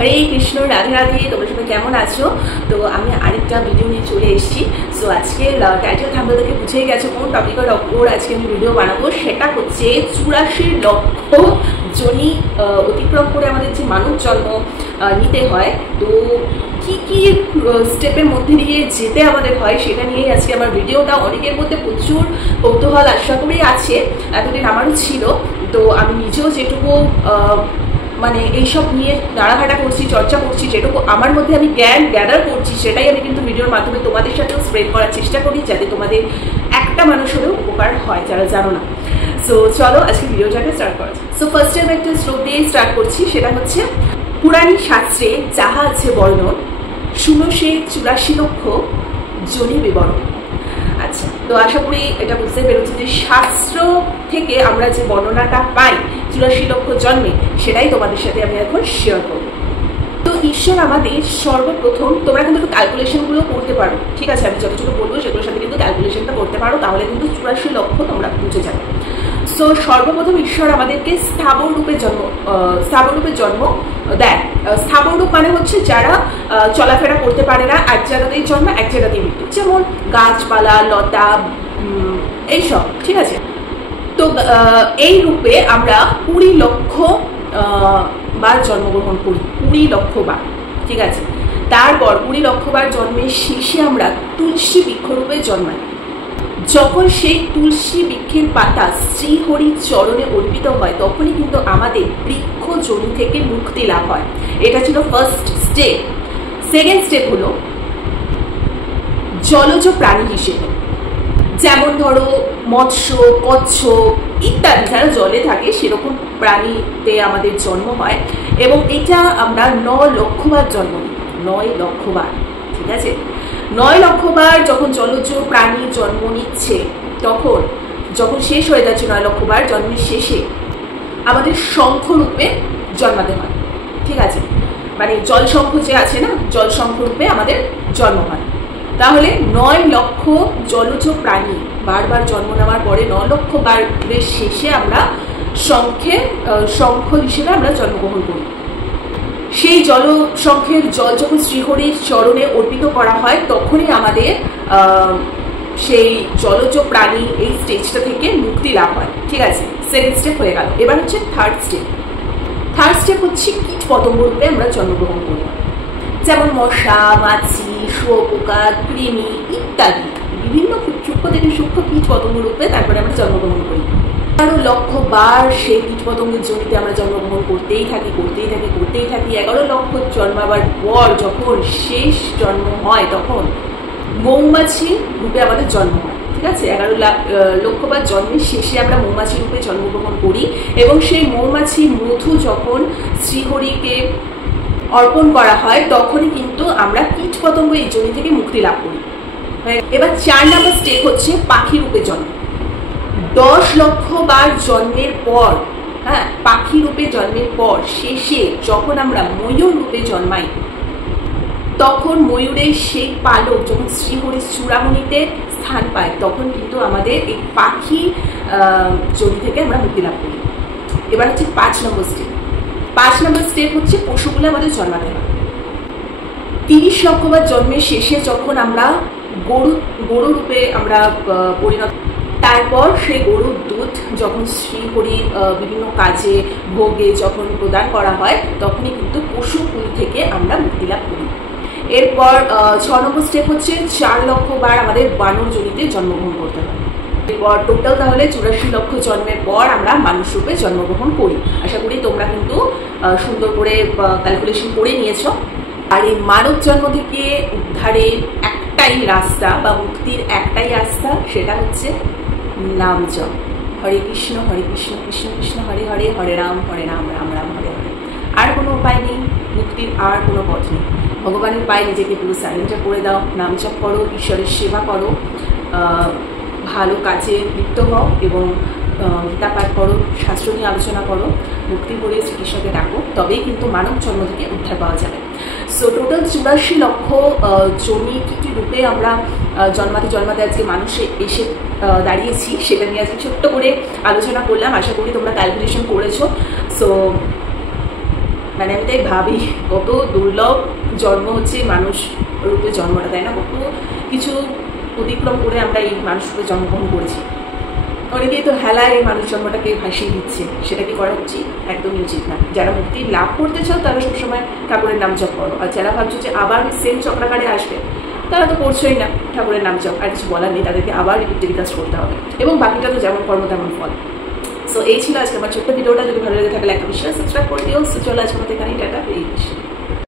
হরে কৃষ্ণ, রাধে রাধে। তোমরা সবাই কেমন আছো? তো আমি আরেকটা ভিডিও নিয়ে চলে এসেছি। সো আজকে টাইটেল থাম্বনেল থেকে বুঝেই গেছো কোন টপিকের ওপর আজকে আমি ভিডিও বানাবো। সেটা হচ্ছে 84 লক্ষ যোনি অতিক্রম করে আমাদের যে মানব জন্ম নিতে হয়, তো কি কি স্টেপের মধ্যে দিয়ে যেতে আমাদের হয় সেটা নিয়েই আজকে আমার ভিডিওটা। অনেকের মধ্যে প্রচুর কৌতূহল আশা করেই আছে, এতদিন আমারও ছিল। তো আমি নিজেও যেটুকু মানে এইসব নিয়ে নাড়াঘাটা করছি, চর্চা করছি, যেটুকু আমার মধ্যে আমি জ্ঞান গ্যাদার করছি সেটাই আমি কিন্তু ভিডিওর মাধ্যমে তোমাদের সাথেও স্প্রেড করার চেষ্টা করি, যাতে তোমাদের একটা মানুষেরও উপকার হয় যারা জানো না। সো চলো আজকে ভিডিওটাকে স্টার্ট করা যায়। সো ফার্স্ট টাইম একটা শ্লোক দিয়ে স্টার্ট করছি, সেটা হচ্ছে পুরাণী শাস্ত্রে যাহা আছে বর্ণন, শুনো সে 84 লক্ষ যোনি বিবরণ। আচ্ছা, তো আশা করি এটা বুঝতে পেরেছি যে শাস্ত্র থেকে আমরা যে বর্ণনাটা পাই 84 লক্ষ জন্মে, সেটাই তোমাদের সাথে আমি এখন শেয়ার করব। তো ঈশ্বর আমাদের সর্বপ্রথম, তোমরা কিন্তু ক্যালকুলেশনগুলো করতে পারো, ঠিক আছে? আমি যতটুকু বলবো সেগুলোর সাথে কিন্তু ক্যালকুলেশনটা করতে পারো, তাহলে কিন্তু 84 লক্ষ তোমরা বুঝে যাবে। সো সর্বপ্রথম ঈশ্বর আমাদেরকে স্থাবর রূপে জন্ম দেয়। স্থাবর রূপ মানে হচ্ছে যারা চলাফেরা করতে পারে না, এক জায়গাতেই জন্ম এক জায়গাতেই মৃত্যু, যেমন গাছপালা, লতা, এইসব, ঠিক আছে? তো এই রূপে আমরা 20 লক্ষ বার জন্মগ্রহণ করি, 20 লক্ষ বার, ঠিক আছে? তারপর 20 লক্ষ বার জন্মের শেষে আমরা তুলসী বৃক্ষরূপে জন্মাই। যখন সেই তুলসী বৃক্ষের পাতা শ্রীহরির চরণে অর্পিত হয়, তখনই কিন্তু আমাদের বৃক্ষ যোনি থেকে মুক্তি লাভ হয়। এটা ছিল ফার্স্ট স্টেপ। সেকেন্ড স্টেপ হলো জলজ প্রাণী হিসেবে, যেমন ধরো মৎস্য, কচ্ছপ ইত্যাদি যারা জলে থাকে সেরকম প্রাণীতে আমাদের জন্ম হয়, এবং এটা আমরা 9 লক্ষ বার জন্ম নিই। 9 লক্ষ বার, ঠিক আছে? 9 লক্ষ বার যখন জলজ প্রাণী জন্ম নিচ্ছে, তখন যখন শেষ হয়ে যাচ্ছে 9 লক্ষ বার জন্মের শেষে আমাদের শঙ্খ রূপে জন্মাতে হয়, ঠিক আছে? মানে জল শঙ্খ যে আছে না, জল শঙ্খ রূপে আমাদের জন্ম হয়। তাহলে 9 লক্ষ জলজ প্রাণী বারবার জন্ম নেওয়ার পরে 9 লক্ষ বারের শেষে আমরা শঙ্খ হিসেবে আমরা জন্মগ্রহণ করি। সেই শঙ্খের জল যখন শ্রীহরির চরণে অর্পিত করা হয়, তখনই আমাদের সেই জলজ প্রাণী এই স্টেজটা থেকে মুক্তি লাভ হয়, ঠিক আছে? সেকেন্ড স্টেপ হয়ে গেল। এবার হচ্ছে থার্ড স্টেপ। থার্ড স্টেপ হচ্ছে কীট পতঙ্গ রূপে আমরা জন্মগ্রহণ করি, যেমন মশা, মাছি, শুঁয়োপোকা, কৃমি ইত্যাদি বিভিন্ন সূক্ষ্ম থেকে সূক্ষ্ম কীট পতঙ্গ রূপে তারপরে আমরা জন্মগ্রহণ করি। 11 লক্ষ বার সেই কীট পতঙ্গের জমিতে আমরা জন্মগ্রহণ করতেই থাকি। 11 লক্ষ জন্মাবার পর যখন শেষ জন্ম হয়, তখন মৌমাছি রূপে আমাদের জন্ম হয়, ঠিক আছে? 11 লক্ষ বার জন্মের শেষে আমরা মৌমাছি রূপে জন্মগ্রহণ করি, এবং সেই মৌমাছি মধু যখন শ্রীহরিকে অর্পণ করা হয়, তখনই কিন্তু আমরা কীট পতঙ্গ এই যোনি থেকে মুক্তি লাভ করি। এবার 4 নম্বর স্টেপ হচ্ছে পাখি রূপে জন্ম। 10 লক্ষ বার জন্মের পর, হ্যাঁ, পাখি রূপে জন্মের পর শেষে যখন আমরা ময়ূর রূপে জন্মাই, তখন ময়ূরের সেই পালক যখন শ্রীহরির চূড়ামণিতে স্থান পায়, তখন কিন্তু আমাদের এই পাখি যোনি থেকে আমরা মুক্তি লাভ করি। এবার হচ্ছে 5 নম্বর স্টেপ। 5 নম্বর স্টেপ হচ্ছে পশুগুলো আমাদের জন্মাতে হয়। 30 লক্ষ বার জন্মের শেষে যখন আমরা গরু রূপে আমরা পরিণত, তারপর সেই গরুর দুধ যখন শ্রীহরির বিভিন্ন কাজে ভোগে যখন প্রদান করা হয়, তখনই কিন্তু পশুকুল থেকে আমরা মুক্তি লাভ করি। এরপর 6 নম্বর স্টেপ হচ্ছে 4 লক্ষ বার আমাদের বানর যোনিতে জন্মগ্রহণ করতে হয়। এরপর টোটাল তাহলে 84 লক্ষ জন্মের পর আমরা মানুষ রূপে জন্মগ্রহণ করি। আশা করি তোমরা কিন্তু সুন্দর করে ক্যালকুলেশন করে নিয়েছ। আর এই মানব জন্ম থেকে উদ্ধারের একটাই রাস্তা বা মুক্তির একটাই রাস্তা, সেটা হচ্ছে নাম জপ। হরে কৃষ্ণ কৃষ্ণ কৃষ্ণ হরে হরে, হরে রাম রাম রাম হরে হরে। আর কোনো উপায় নেই, মুক্তির আর কোনো পথ নেই। ভগবানের পায়ে নিজেকে পুরো সারেন্ডার করে দাও, নাম জপ করো, ঈশ্বরের সেবা করো, ভালো কাজে লিপ্ত হও, এবং গীতা পাঠ করো, শাস্ত্র নিয়ে আলোচনা করো, মুক্তি করে শ্রীকৃষ্ণকে ডাকো, তবেই কিন্তু মানব জন্ম থেকে উদ্ধার পাওয়া যাবে। সো টোটাল 84 লক্ষ যোনি কী কী রূপে আমরা জন্মাতে আজকে মানুষে এসে দাঁড়িয়েছি, সেটা নিয়ে আজকে ছোট্ট করে আলোচনা করলাম। আশা করি তোমরা ক্যালকুলেশন করেছো। সো মানে আমি তাই ভাবি কত দুর্লভ জন্ম হচ্ছে মানুষ রূপে জন্মটা, তাই না? কত কিছু অতিক্রম করে আমরা এই মানুষ রূপে জন্মগ্রহণ করেছি। অনেকেই তো হেলায় এই মানুষ জন্মটাকে ভাসিয়ে দিচ্ছে, সেটা কি করা উচিত? একদমই উচিত না। যারা মুক্তি লাভ করতে চাও তারা সবসময় ঠাকুরের নাম জপ করো, আর যারা ভাবছো যে আবার সেম চক্রাকারে আসবে তারা তো করছোই না ঠাকুরের নাম জপ, আর কিছু বলার নেই, তাদেরকে আবার রিপিট টেলিকাস্ট করতে হবে, এবং বাকিটা তো যেমন কর্ম তেমন ফল। সো এই ছিল আজকে আমার ছোট্ট ভিডিওটা। যদি ভালো লেগে থাকলে একটা বিষয় সাবস্ক্রাইব করে দিও। চলো আজকে আমাদের এখানেই টাটা, এই